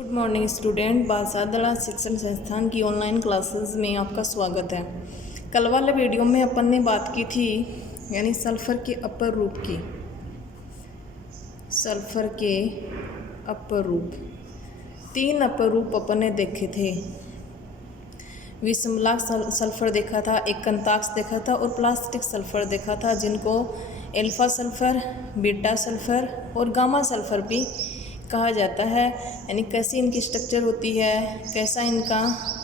Good morning student. बाल साधना शिक्षण संस्थान की ऑनलाइन क्लासेस में आपका स्वागत है। कल वाले वीडियो में अपन ने बात की थी यानी सल्फर के अपर रूप की। सल्फर के अपर रूप, 3 अपर रूप अपन ने देखे थे। विषमलाक सल्फर देखा था, एकंताक्ष देखा था और प्लास्टिक सल्फर देखा था, जिनको एल्फा सल्फर, बीटा सल्फर और गामा सल्फर भी कहा जाता है। यानी कैसी इनकी स्ट्रक्चर होती है, कैसा इनका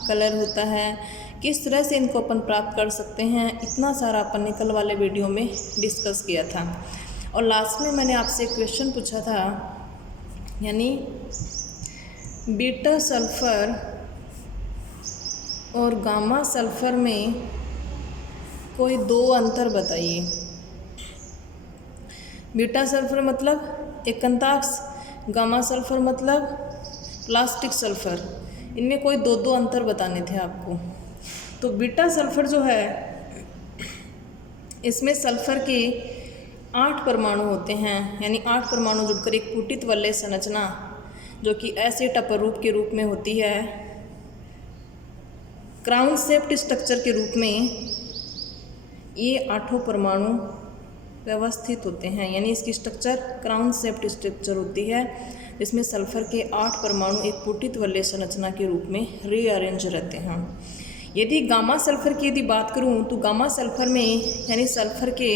कलर होता है, किस तरह से इनको अपन प्राप्त कर सकते हैं, इतना सारा अपन ने कल वाले वीडियो में डिस्कस किया था। और लास्ट में मैंने आपसे एक क्वेश्चन पूछा था, यानी बीटा सल्फर और गामा सल्फर में कोई 2 अंतर बताइए। बीटा सल्फर मतलब एकंताक्ष, गामा सल्फर मतलब प्लास्टिक सल्फर, इनमें कोई 2 अंतर बताने थे आपको। तो बीटा सल्फर जो है, इसमें सल्फर के 8 परमाणु होते हैं, यानी 8 परमाणु जुड़कर एक पुटित वलय संरचना जो कि एसिड अपर रूप के रूप में होती है, क्राउन शेप्ड स्ट्रक्चर के रूप में ये 8 परमाणु व्यवस्थित होते हैं। यानी इसकी स्ट्रक्चर क्राउन शेप्ड स्ट्रक्चर होती है, जिसमें सल्फर के 8 परमाणु एक पुटित वलय संरचना के रूप में रीअरेंज रहते हैं। यदि गामा सल्फर की यदि बात करूं तो गामा सल्फर में यानी सल्फर के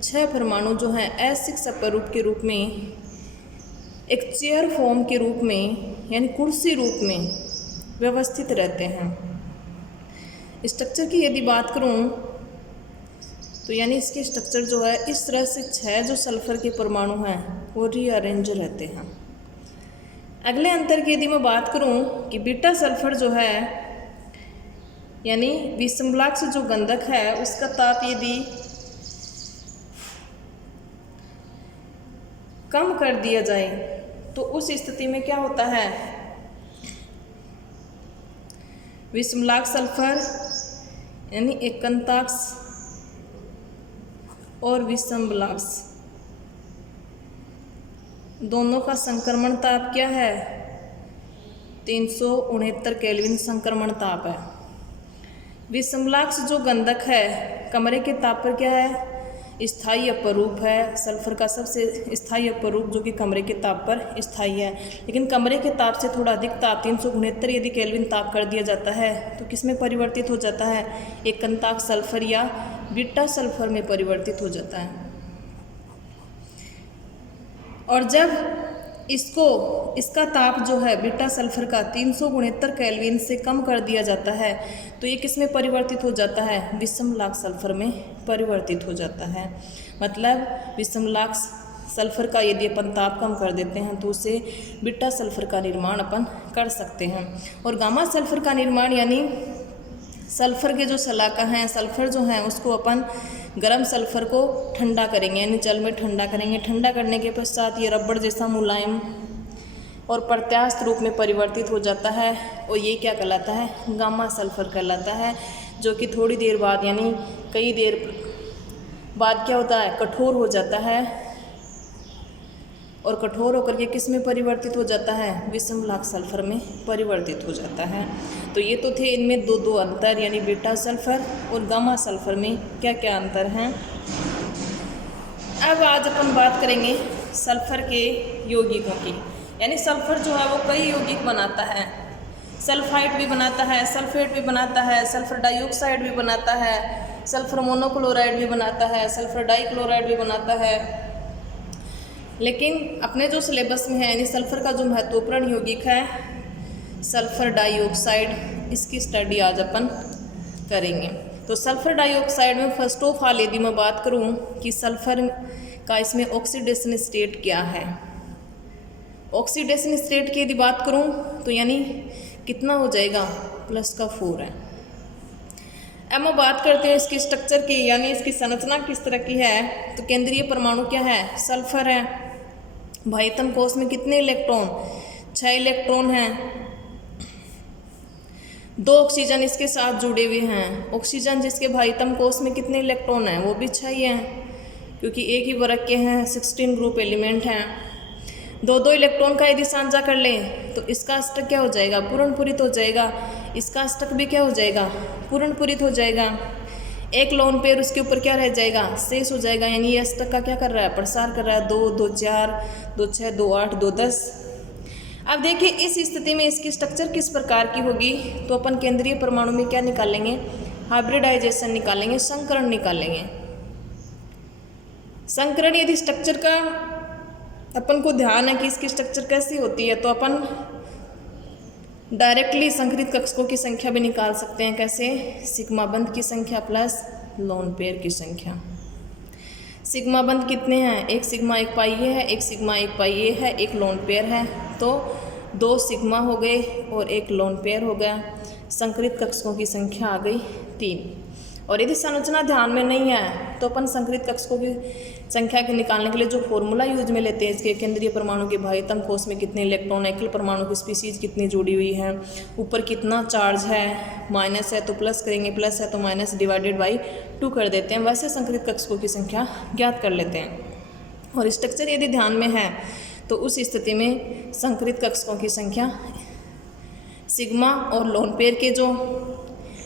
6 परमाणु जो हैं S6 अपर रूप के रूप में एक चेयर फॉर्म के रूप में यानी कुर्सी रूप में व्यवस्थित रहते हैं। स्ट्रक्चर की यदि बात करूं तो यानी इसकी स्ट्रक्चर जो है इस तरह से 6 जो सल्फर के परमाणु हैं वो रीअरेंज रहते हैं। अगले अंतर की यदि मैं बात करूं कि बीटा सल्फर जो है यानी विषमलाक से जो गंधक है उसका ताप यदि कम कर दिया जाए तो उस स्थिति में क्या होता है, विषमलाक सल्फर यानी एकंताक्ष और विषमलाक्ष दोनों का संक्रमण ताप क्या है, 369 केल्विन संक्रमण ताप है। विषमलाक्ष जो गंधक है कमरे के ताप पर क्या है, स्थायी अपरूप है। सल्फर का सबसे स्थायी अपरूप जो कि कमरे के ताप पर स्थायी है, लेकिन कमरे के ताप से थोड़ा अधिक ताप 369 यदि केल्विन ताप कर दिया जाता है तो किसमें परिवर्तित हो जाता है, एकंताक्ष सल्फर या बीटा सल्फर में परिवर्तित हो जाता है। और जब इसका ताप जो है बीटा सल्फर का 369 केल्विन से कम कर दिया जाता है तो ये किस में परिवर्तित हो जाता है, विषमलाक सल्फर में परिवर्तित हो जाता है। मतलब विषमलाक सल्फर का यदि अपन ताप कम कर देते हैं तो उससे बीटा सल्फर का निर्माण अपन कर सकते हैं। और गामा सल्फर का निर्माण यानी सल्फर के जो शलाका हैं, सल्फर जो हैं उसको अपन गर्म सल्फर को ठंडा करेंगे, यानी जल में ठंडा करेंगे। ठंडा करने के पश्चात ये रबड़ जैसा मुलायम और प्रत्यास्थ रूप में परिवर्तित हो जाता है और ये क्या कहलाता है, गामा सल्फर कहलाता है, जो कि थोड़ी देर बाद यानी कई देर बाद क्या होता है, कठोर हो जाता है। और कठोर होकर के किस में परिवर्तित हो जाता है, विषमलाक सल्फर में परिवर्तित हो जाता है। तो ये तो थे इनमें 2 अंतर, यानी बीटा सल्फर और गामा सल्फर में क्या क्या अंतर हैं। अब आज अपन बात करेंगे सल्फर के यौगिकों की। यानी सल्फर जो है वो कई यौगिक बनाता है, सल्फाइड भी बनाता है, सल्फेट भी बनाता है, सल्फर डाइऑक्साइड भी बनाता है, सल्फर मोनोक्लोराइड भी बनाता है, सल्फर डाइक्लोराइड भी बनाता है। लेकिन अपने जो सिलेबस में है यानी सल्फर का जो महत्वपूर्ण यौगिक है सल्फर डाइऑक्साइड, इसकी स्टडी आज अपन करेंगे। तो सल्फर डाइऑक्साइड में फर्स्ट ऑफ ऑल यदि मैं बात करूं कि सल्फर का इसमें ऑक्सीडेशन स्टेट क्या है, ऑक्सीडेशन स्टेट की यदि बात करूं तो यानी कितना हो जाएगा, +4 है। अब मैं बात करते हैं इसकी स्ट्रक्चर की, यानी इसकी संरचना किस तरह की है। तो केंद्रीय परमाणु क्या है, सल्फर है। भाइतम कोश में कितने इलेक्ट्रॉन, 6 इलेक्ट्रॉन हैं। 2 ऑक्सीजन इसके साथ जुड़े हुए हैं। ऑक्सीजन जिसके भाइतम कोश में कितने इलेक्ट्रॉन हैं, वो भी 6 ही हैं, क्योंकि एक ही वर्ग के हैं, 16 ग्रुप एलिमेंट हैं। दो इलेक्ट्रॉन का यदि साझा कर लें तो इसका अष्टक क्या हो जाएगा, पूर्ण पूरित हो जाएगा, इसका अष्टक भी क्या हो जाएगा, पूर्ण पूरित हो जाएगा। एक लोन पेयर उसके ऊपर क्या रह जाएगा, शेष हो जाएगा, यानी ये अष्टक का क्या कर रहा है, प्रसार कर रहा है। 2 2 4 2 6 2 8 2 10। अब देखिए इस स्थिति में इसकी स्ट्रक्चर किस प्रकार की होगी, तो अपन केंद्रीय परमाणु में क्या निकालेंगे, हाइब्रिडाइजेशन निकालेंगे, संकरण निकालेंगे। संकरण यदि स्ट्रक्चर का अपन को ध्यान है कि इसकी स्ट्रक्चर कैसी होती है, तो अपन डायरेक्टली संकरित कक्षकों की संख्या भी निकाल सकते हैं। कैसे, सिग्मा बंध की संख्या प्लस लोन पेयर की संख्या। सिग्मा बंध कितने हैं, एक सिग्मा 1 पाई ए है, एक सिग्मा 1 पाई ए है, एक लोन पेयर है, तो 2 सिग्मा हो गए और एक लोन पेयर हो गया। संकरित कक्षकों की संख्या आ गई 3। और यदि संरचना ध्यान में नहीं है तो अपन संकरित कक्षकों की संख्या के निकालने के लिए जो फॉर्मूला यूज में लेते हैं, इसके केंद्रीय परमाणु के बाह्यतम कोश में कितने इलेक्ट्रॉन, एकल परमाणु की स्पीसीज कितनी जुड़ी हुई है, ऊपर कितना चार्ज है, माइनस है तो प्लस करेंगे, प्लस है तो माइनस, डिवाइडेड बाई 2 कर देते हैं। वैसे संकरित कक्षकों की संख्या ज्ञात कर लेते हैं। और स्ट्रक्चर यदि ध्यान में है तो उस स्थिति में संकरित कक्षकों की संख्या सिग्मा और लोन पेयर के जो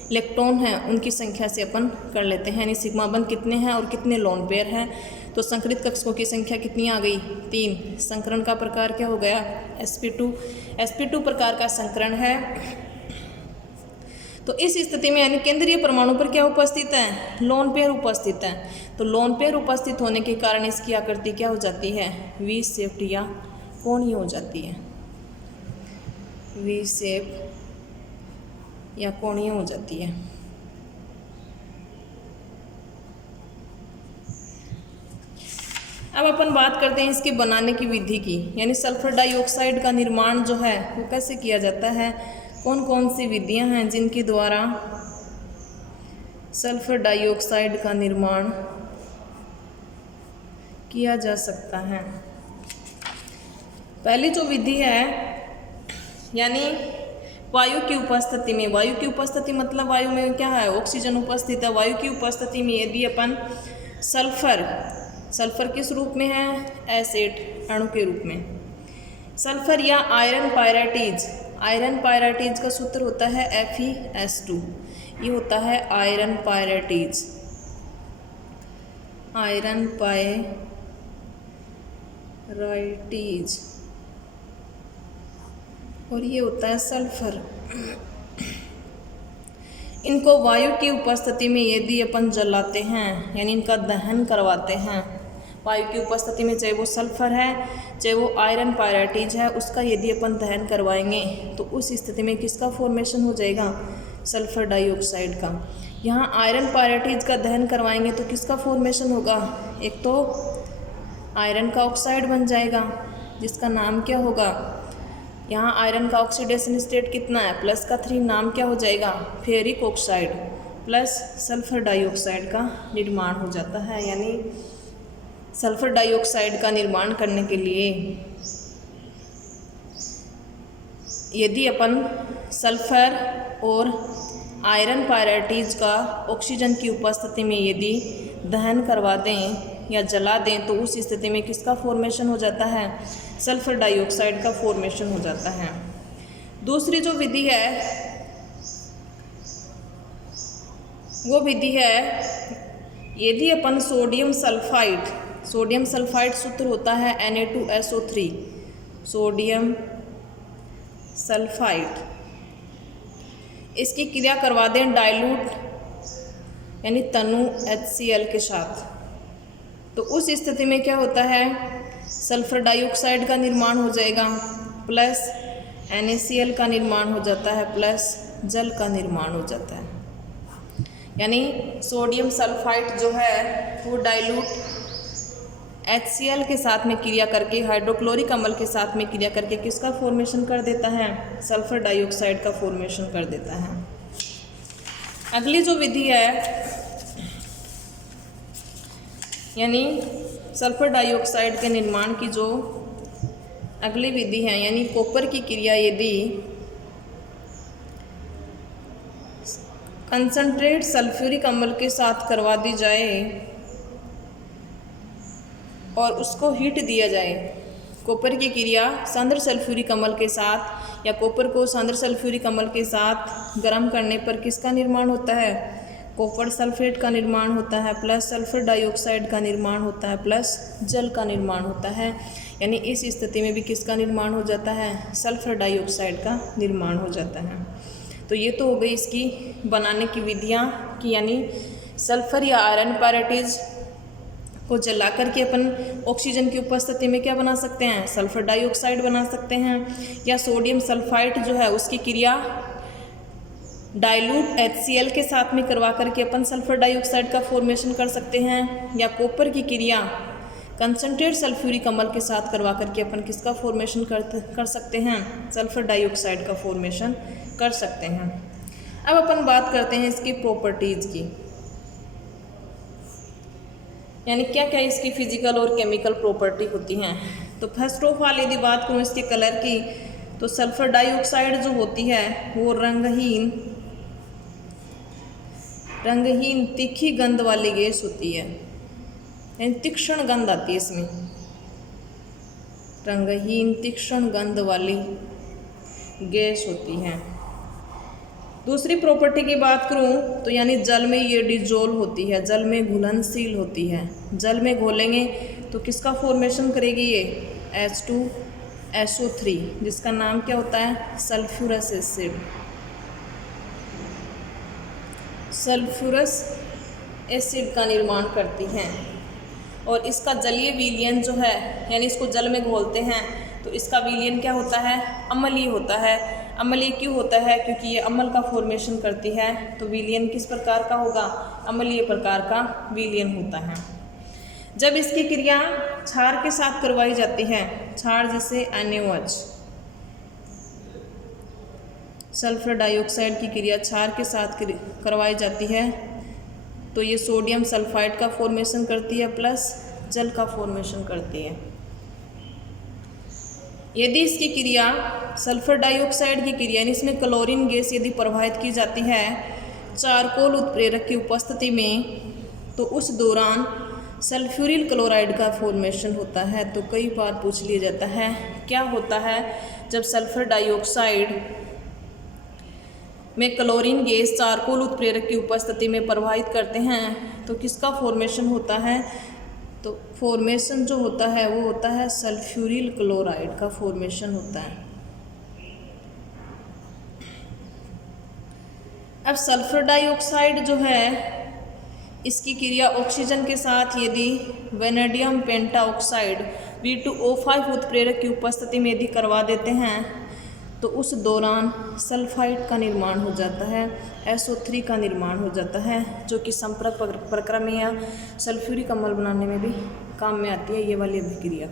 इलेक्ट्रॉन हैं उनकी संख्या से अपन कर लेते हैं, यानी सिग्मा बंध कितने हैं और कितने लोन पेयर हैं। तो संकरित कक्षकों की संख्या कितनी आ गई, 3। संकरण का प्रकार क्या हो गया, sp2। sp2 प्रकार का संकरण है। तो इस स्थिति में यानी केंद्रीय परमाणु पर क्या उपस्थित है, लोन पेयर उपस्थित है। तो लोन पेयर उपस्थित होने के कारण इसकी आकृति क्या हो जाती है, वी शेप्ड या कोणीय हो जाती है, वी शेप या कोणीय हो जाती है। अब अपन बात करते हैं इसके बनाने की विधि की, यानी सल्फर डाइऑक्साइड का निर्माण जो है वो कैसे किया जाता है, कौन कौन सी विधियां हैं जिनके द्वारा सल्फर डाइऑक्साइड का निर्माण किया जा सकता है। पहली जो विधि है, यानी वायु की उपस्थिति में, वायु की उपस्थिति मतलब वायु में क्या है, ऑक्सीजन उपस्थित है। वायु की उपस्थिति में यदि अपन सल्फर किस रूप में है, एसिड अणु के रूप में, सल्फर या आयरन पायराइटीज, आयरन पायराइटीज का सूत्र होता है Fe(S2), ये होता है आयरन पायराइटीज, आयरन पायराइटीज, और ये होता है सल्फर। इनको वायु की उपस्थिति में यदि अपन जलाते हैं, यानी इनका दहन करवाते हैं, वायु की उपस्थिति में, चाहे वो सल्फर है चाहे वो आयरन पायराइटीज है, उसका यदि अपन दहन करवाएंगे तो उस स्थिति में किसका फॉर्मेशन हो जाएगा, सल्फर डाइऑक्साइड का। यहाँ आयरन पायराइटीज का दहन करवाएंगे तो किसका फॉर्मेशन होगा, एक तो आयरन का ऑक्साइड बन जाएगा जिसका नाम क्या होगा, यहाँ आयरन का ऑक्सीडेशन स्टेट कितना है, +3, नाम क्या हो जाएगा, ferric oxide, plus sulphur dioxide का निर्माण हो जाता है। यानी सल्फर डाइऑक्साइड का निर्माण करने के लिए यदि अपन सल्फर और आयरन पायराइटीज का ऑक्सीजन की उपस्थिति में यदि दहन करवा दें या जला दें तो उस स्थिति में किसका फॉर्मेशन हो जाता है, सल्फर डाइऑक्साइड का फॉर्मेशन हो जाता है। दूसरी जो विधि है वो विधि है, यदि अपन सोडियम सल्फाइड सूत्र होता है Na2SO3, सोडियम सल्फाइड, इसकी क्रिया करवा दें डाइल्यूट यानी तनु HCl के साथ, तो उस स्थिति में क्या होता है, सल्फर डाइऑक्साइड का निर्माण हो जाएगा, प्लस NaCl का निर्माण हो जाता है, प्लस जल का निर्माण हो जाता है। यानी सोडियम सल्फाइड जो है वो डाइल्यूट HCl के साथ में क्रिया करके, हाइड्रोक्लोरिक अम्ल के साथ में क्रिया करके किसका फॉर्मेशन कर देता है, सल्फर डाइऑक्साइड का फॉर्मेशन कर देता है। अगली जो विधि है, यानी सल्फर डाइऑक्साइड के निर्माण की जो अगली विधि है, यानी कॉपर की क्रिया यदि कंसंट्रेट सल्फ्यूरिक अम्ल के साथ करवा दी जाए और उसको हीट दिया जाए कॉपर की क्रिया सांद्र सल्फ्यूरिक अम्ल के साथ या कॉपर को सांद्र सल्फ्यूरिक अम्ल के साथ गर्म करने पर किसका निर्माण होता है? कॉपर सल्फेट का निर्माण होता है प्लस सल्फर डाइऑक्साइड का निर्माण होता है प्लस जल का निर्माण होता है। यानी इस स्थिति में भी किसका निर्माण हो जाता है? सल्फर डाइऑक्साइड का निर्माण हो जाता है। तो ये तो हो गई इसकी बनाने की विधियाँ कि यानी सल्फर या आयरन पैराइटिज को जला करके अपन ऑक्सीजन की उपस्थिति में क्या बना सकते हैं? सल्फर डाइऑक्साइड बना सकते हैं। या सोडियम सल्फाइड जो है उसकी क्रिया डाइल्यूट HCl के साथ में करवा करके अपन सल्फर डाइऑक्साइड का फॉर्मेशन कर सकते हैं। या कॉपर की क्रिया कंसनट्रेट सल्फ्यूरिक अम्ल के साथ करवा करके अपन किसका फॉर्मेशन कर सकते हैं? सल्फर डाइऑक्साइड का फॉर्मेशन कर सकते हैं। अब अपन बात करते हैं इसकी प्रॉपर्टीज़ की, यानी क्या क्या इसकी फिजिकल और केमिकल प्रॉपर्टी होती हैं। तो फर्स्ट ऑफ ऑल यदि बात करूँ इसके कलर की, तो सल्फर डाइऑक्साइड जो होती है वो रंगहीन तीखी गंध वाली गैस होती है, यानी तीक्ष्ण गंध आती है इसमें, रंगहीन तीक्ष्ण गंध वाली गैस होती है। दूसरी प्रॉपर्टी की बात करूं तो यानी जल में ये डिजोल्व होती है, जल में घुलनशील होती है। जल में घोलेंगे तो किसका फॉर्मेशन करेगी ये? H2SO3, जिसका नाम क्या होता है? Sulphurous acid. सल्फ्यूरस एसिड का निर्माण करती हैं। और इसका जलीय विलयन जो है, यानी इसको जल में घोलते हैं तो इसका विलयन क्या होता है? अम्लीय होता है। अम्लीय क्यों होता है? क्योंकि ये अम्ल का फॉर्मेशन करती है, तो विलयन किस प्रकार का होगा? अम्लीय प्रकार का विलयन होता है। जब इसकी क्रिया क्षार के साथ करवाई जाती है, क्षार जैसे NaOH, सल्फर डाइऑक्साइड की क्रिया क्षार के साथ करवाई जाती है तो ये सोडियम सल्फाइड का फॉर्मेशन करती है प्लस जल का फॉर्मेशन करती है। यदि इसकी क्रिया सल्फर डाइऑक्साइड की क्रिया यानी इसमें क्लोरीन गैस यदि प्रवाहित की जाती है चारकोल उत्प्रेरक की उपस्थिति में, तो उस दौरान सल्फ्यूरिल क्लोराइड का फॉर्मेशन होता है। तो कई बार पूछ लिया जाता है क्या होता है जब सल्फर डाइऑक्साइड में क्लोरीन गैस चारकोल उत्प्रेरक की उपस्थिति में प्रवाहित करते हैं तो किसका फॉर्मेशन होता है? तो फॉर्मेशन जो होता है वो होता है सल्फ्यूरिल क्लोराइड का फॉर्मेशन होता है। अब सल्फर डाइऑक्साइड जो है इसकी क्रिया ऑक्सीजन के साथ यदि वेनेडियम पेंटाऑक्साइड V2O5 उत्प्रेरक की उपस्थिति में यदि करवा देते हैं तो उस दौरान सल्फाइड का निर्माण हो जाता है, SO3 का निर्माण हो जाता है, जो कि संपर्क प्रक्रिया में या सल्फ्यूरिक अम्ल बनाने में भी काम में आती है ये वाली अभिक्रिया।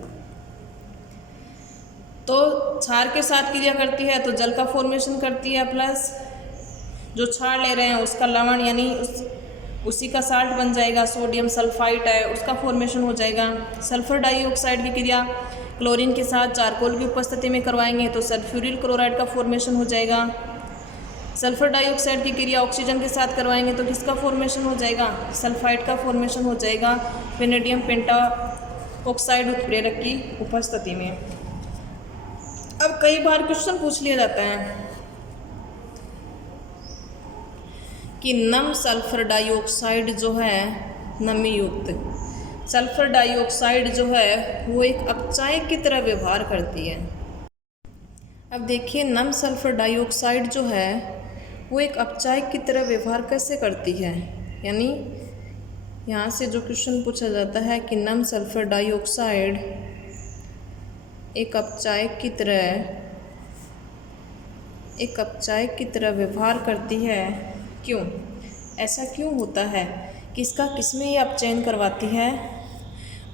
तो क्षार के साथ क्रिया करती है तो जल का फॉर्मेशन करती है प्लस जो क्षार ले रहे हैं उसका लवण यानी उसी का साल्ट बन जाएगा, सोडियम सल्फाइड है उसका फॉर्मेशन हो जाएगा। सल्फर डाइऑक्साइड की क्रिया क्लोरीन के साथ चारकोल की उपस्थिति में करवाएंगे तो सल्फ्यूरिल क्लोराइड का फॉर्मेशन हो जाएगा। सल्फर डाइऑक्साइड की क्रिया ऑक्सीजन के साथ करवाएंगे तो किसका फॉर्मेशन हो जाएगा? सल्फाइड का फॉर्मेशन हो जाएगा वेनेडियम पेंटाऑक्साइड उत्प्रेरक की उपस्थिति में। अब कई बार क्वेश्चन पूछ लिया जाता है कि नम सल्फर डाइऑक्साइड जो है नमी युक्त सल्फर डाइऑक्साइड जो है वो एक अपचायक की तरह व्यवहार करती है। अब देखिए नम सल्फर डाइऑक्साइड जो है वो एक अपचायक की तरह व्यवहार कैसे करती है, यानी यहाँ से जो क्वेश्चन पूछा जाता है कि नम सल्फर डाइऑक्साइड एक अपचायक की तरह व्यवहार करती है। क्यों? ऐसा क्यों होता है कि इसका किसमें ये अपचयन करवाती है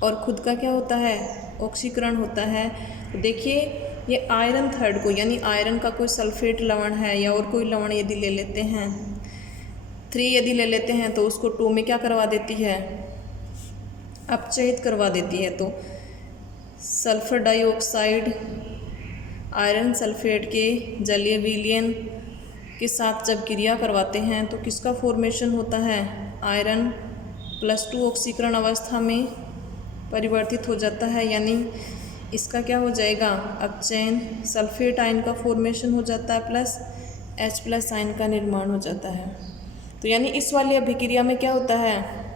और खुद का क्या होता है? ऑक्सीकरण होता है। तो देखिए ये आयरन थर्ड को यानी आयरन का कोई सल्फेट लवण है या और कोई लवण यदि ले लेते हैं 3 यदि ले लेते हैं तो उसको 2 में क्या करवा देती है? अपचयित करवा देती है। तो सल्फर डाइऑक्साइड आयरन सल्फेट के जलीय विलयन के साथ जब क्रिया करवाते हैं तो किसका फॉर्मेशन होता है? आयरन +2 ऑक्सीकरण अवस्था में परिवर्तित हो जाता है, यानी इसका क्या हो जाएगा, अपचयन, सल्फेट आयन का फॉर्मेशन हो जाता है प्लस H+ आयन का निर्माण हो जाता है। तो यानी इस वाली अभिक्रिया में क्या होता है,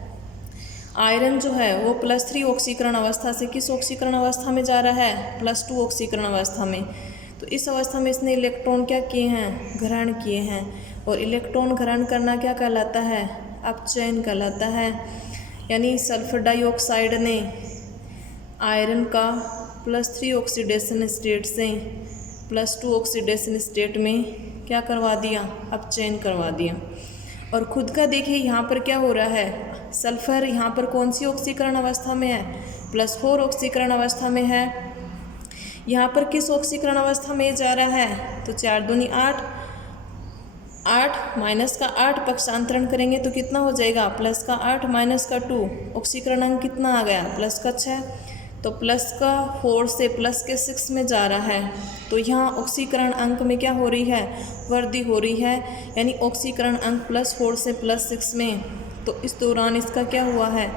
आयरन जो है वो +3 ऑक्सीकरण अवस्था से किस ऑक्सीकरण अवस्था में जा रहा है, +2 ऑक्सीकरण अवस्था में। तो इस अवस्था में इसने इलेक्ट्रॉन क्या किए हैं, ग्रहण किए हैं। और इलेक्ट्रॉन ग्रहण करना क्या कहलाता है, अपचयन कहलाता है। यानी सल्फर डाइऑक्साइड ने आयरन का +3 ऑक्सीडेशन स्टेट से +2 ऑक्सीडेशन स्टेट में क्या करवा दिया, अपचयन करवा दिया। और खुद का देखिए यहाँ पर क्या हो रहा है, सल्फर यहाँ पर कौन सी ऑक्सीकरण अवस्था में है, +4 ऑक्सीकरण अवस्था में है। यहाँ पर किस ऑक्सीकरण अवस्था में जा रहा है, तो 4 दूनी 8, 8 माइनस का 8 पक्षांतरण करेंगे तो कितना हो जाएगा, प्लस का 8 माइनस का 2, ऑक्सीकरण अंक कितना आ गया, प्लस का 6। तो प्लस का 4 से प्लस के 6 में जा रहा है। तो यहाँ ऑक्सीकरण अंक में क्या हो रही है, वृद्धि हो रही है। यानी ऑक्सीकरण अंक +4 से +6 में। तो इस दौरान इसका क्या हुआ है,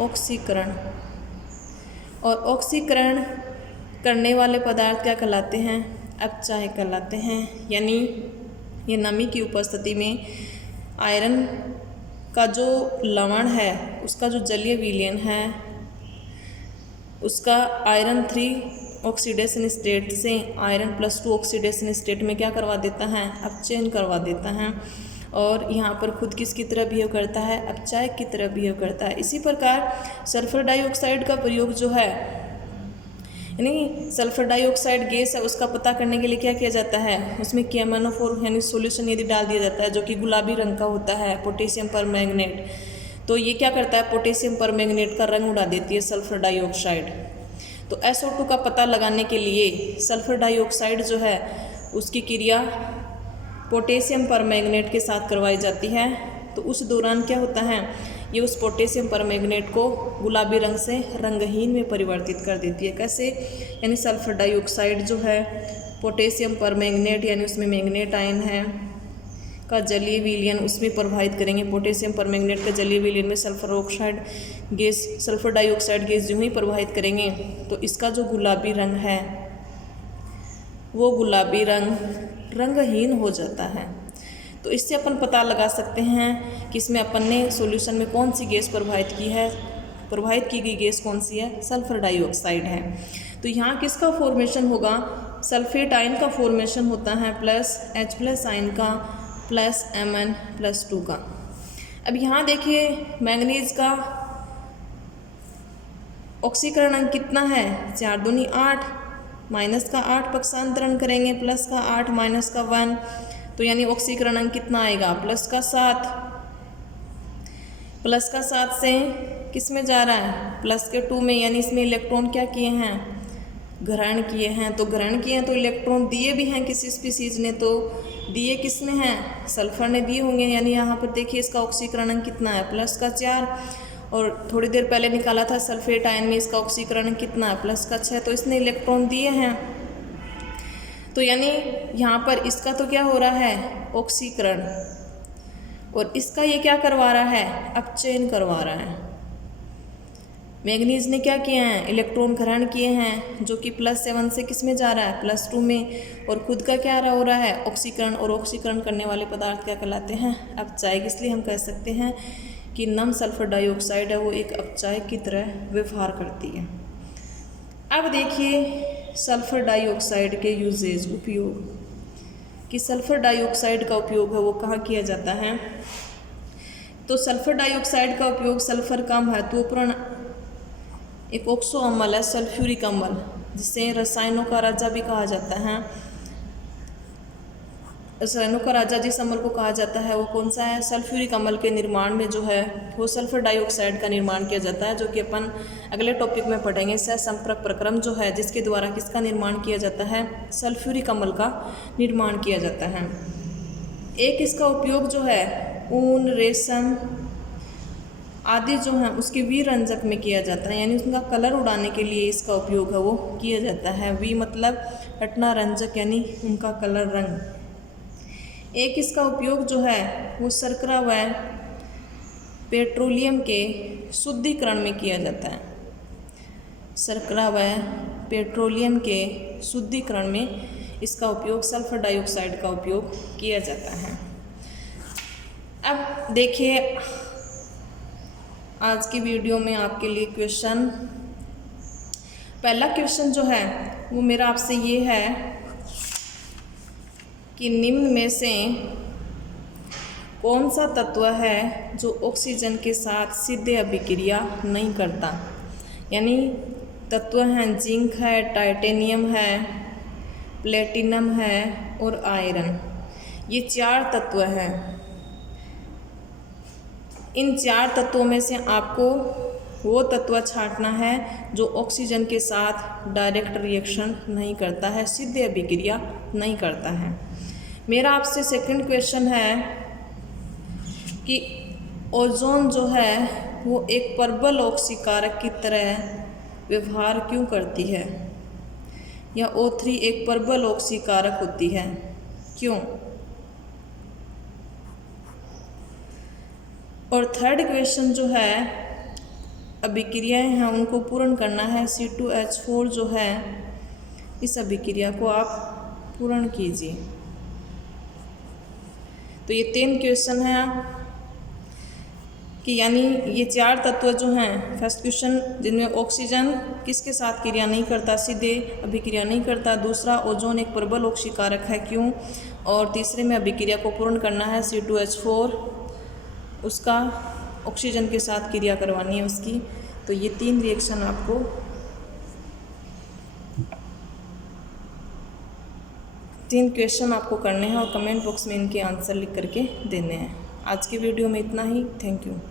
ऑक्सीकरण। और ऑक्सीकरण करने वाले पदार्थ क्या कहलाते हैं, अपचायक कहलाते हैं। यानी ये नमी की उपस्थिति में आयरन का जो लवण है उसका जो जलीय विलयन है उसका आयरन 3 ऑक्सीडेशन स्टेट से आयरन +2 ऑक्सीडेशन स्टेट में क्या करवा देता है, अपचयन करवा देता है। और यहाँ पर खुद किसकी तरह बिहेव करता है, अपचायक की तरह बिहेव करता है। इसी प्रकार सल्फर डाइऑक्साइड का प्रयोग जो है, यानी सल्फर डाइऑक्साइड गैस है उसका पता करने के लिए क्या किया जाता है, उसमें KMnO4 यानी सॉल्यूशन यदि डाल दिया जाता है जो कि गुलाबी रंग का होता है, पोटेशियम परमैंगनेट। तो ये क्या करता है, पोटेशियम परमैंगनेट का रंग उड़ा देती है सल्फर डाइऑक्साइड। तो SO2 का पता लगाने के लिए सल्फर डाइऑक्साइड जो है उसकी क्रिया पोटेशियम परमैंगनेट के साथ करवाई जाती है। तो उस दौरान क्या होता है, ये उस पोटेशियम परमैंगनेट को गुलाबी रंग से रंगहीन में परिवर्तित कर देती है। कैसे, यानी सल्फर डाइऑक्साइड जो है पोटेशियम परमैंगनेट यानी उसमें मैंगनेट आयन है का जलीय विलयन उसमें प्रभावित करेंगे। पोटेशियम परमैंगनेट का जलीय विलयन में sulphur oxide gas, sulphur dioxide gas जो ही प्रभावित करेंगे तो इसका जो गुलाबी रंग है वो गुलाबी रंग रंगहीन हो जाता है। तो इससे अपन पता लगा सकते हैं कि इसमें अपन ने सॉल्यूशन में कौन सी गैस प्रभावित की है, प्रभावित की गई गैस कौन सी है, सल्फर डाइऑक्साइड है। तो यहाँ किसका फॉर्मेशन होगा, सल्फेट आयन का फॉर्मेशन होता है +H+ आयन का Mn+2 का। अब यहाँ देखिए मैंगनीज का ऑक्सीकरण अंक कितना है, 4 दूनी 8, माइनस का 8 पक्षांतरण करेंगे प्लस का 8 माइनस का 1, तो यानी ऑक्सीकरण अंक कितना आएगा, +7। +7 से किस में जा रहा है, +2 में। यानी इसमें इलेक्ट्रॉन क्या किए हैं, ग्रहण किए हैं। तो ग्रहण किए हैं तो इलेक्ट्रॉन दिए भी हैं किसी स्पीसीज ने, तो दिए किसने हैं, सल्फर ने दिए होंगे। यानी यहाँ पर देखिए इसका ऑक्सीकरण अंक कितना है, +4। और थोड़ी देर पहले निकाला था सल्फेट आयन में, इसका ऑक्सीकरण कितना है, +6। तो इसने इलेक्ट्रॉन दिए हैं। तो यानी यहाँ पर इसका तो क्या हो रहा है, ऑक्सीकरण, और इसका ये क्या करवा रहा है, अपचयन करवा रहा है। मैंगनीज ने क्या किए हैं, इलेक्ट्रॉन ग्रहण किए हैं जो कि +7 से किस में जा रहा है, +2 में। और खुद का क्या हो रहा है, ऑक्सीकरण। और ऑक्सीकरण करने वाले पदार्थ क्या कहलाते हैं, अपचायक। इसलिए हम कह सकते हैं कि नम सल्फर डाइऑक्साइड है वो एक अपचायक की तरह व्यवहार करती है। अब देखिए सल्फर डाइऑक्साइड के यूजेज, उपयोग, कि सल्फर डाइऑक्साइड का उपयोग है वो कहाँ किया जाता है। तो सल्फर डाइऑक्साइड का उपयोग सल्फर का महत्वपूर्ण एक ऑक्सो अम्ल है, सल्फ्यूरिक अम्ल, जिसे रसायनों का राजा भी कहा जाता है। रसायनों का राजा जिस अम्ल को कहा जाता है वो कौन सा है, सल्फ्यूरिक अम्ल के निर्माण में जो है वो सल्फर डाइऑक्साइड का निर्माण किया जाता है, जो कि अपन अगले टॉपिक में पढ़ेंगे। सहसंपर्क प्रक्रम जो है जिसके द्वारा किसका निर्माण किया जाता है, सल्फ्यूरिक अम्ल का निर्माण किया जाता है। एक इसका उपयोग जो है ऊन, रेशम आदि जो हैं उसके विरंजक में किया जाता है, यानी उसका कलर उड़ाने के लिए इसका उपयोग है वो किया जाता है। वी मतलब हटना, रंजक यानी उनका कलर, रंग। एक इसका उपयोग जो है वो शर्करा व पेट्रोलियम के शुद्धिकरण में किया जाता है। शर्करा व पेट्रोलियम के शुद्धिकरण में इसका उपयोग, सल्फर डाइऑक्साइड का उपयोग किया जाता है। अब देखिए आज की वीडियो में आपके लिए क्वेश्चन, पहला क्वेश्चन जो है वो मेरा आपसे ये है कि निम्न में से कौन सा तत्व है जो ऑक्सीजन के साथ सीधे अभिक्रिया नहीं करता। यानी तत्व हैं जिंक है, टाइटेनियम है, प्लेटिनम है और आयरन। ये 4 तत्व हैं। इन 4 तत्वों में से आपको वो तत्व छांटना है जो ऑक्सीजन के साथ डायरेक्ट रिएक्शन नहीं करता है, सीधे अभिक्रिया नहीं करता है। मेरा आपसे सेकंड क्वेश्चन है कि ओजोन जो है वो एक प्रबल ऑक्सीकारक की तरह व्यवहार क्यों करती है, या O3 एक प्रबल ऑक्सीकारक होती है, क्यों। और थर्ड क्वेश्चन जो है अभिक्रियाएं हैं उनको पूर्ण करना है। C2H4 जो है इस अभिक्रिया को आप पूर्ण कीजिए। तो ये 3 क्वेश्चन हैं कि यानी ये 4 तत्व जो हैं, फर्स्ट क्वेश्चन जिनमें ऑक्सीजन किसके साथ क्रिया नहीं करता, सीधे अभिक्रिया नहीं करता। दूसरा ओजोन एक प्रबल ऑक्सीकारक है, क्यों। और तीसरे में अभिक्रिया को पूर्ण करना है C2H4, उसका ऑक्सीजन के साथ क्रिया करवानी है उसकी। तो ये 3 रिएक्शन आपको 3 क्वेश्चन आपको करने हैं और कमेंट बॉक्स में इनके आंसर लिख करके देने हैं। आज की वीडियो में इतना ही। Thank you.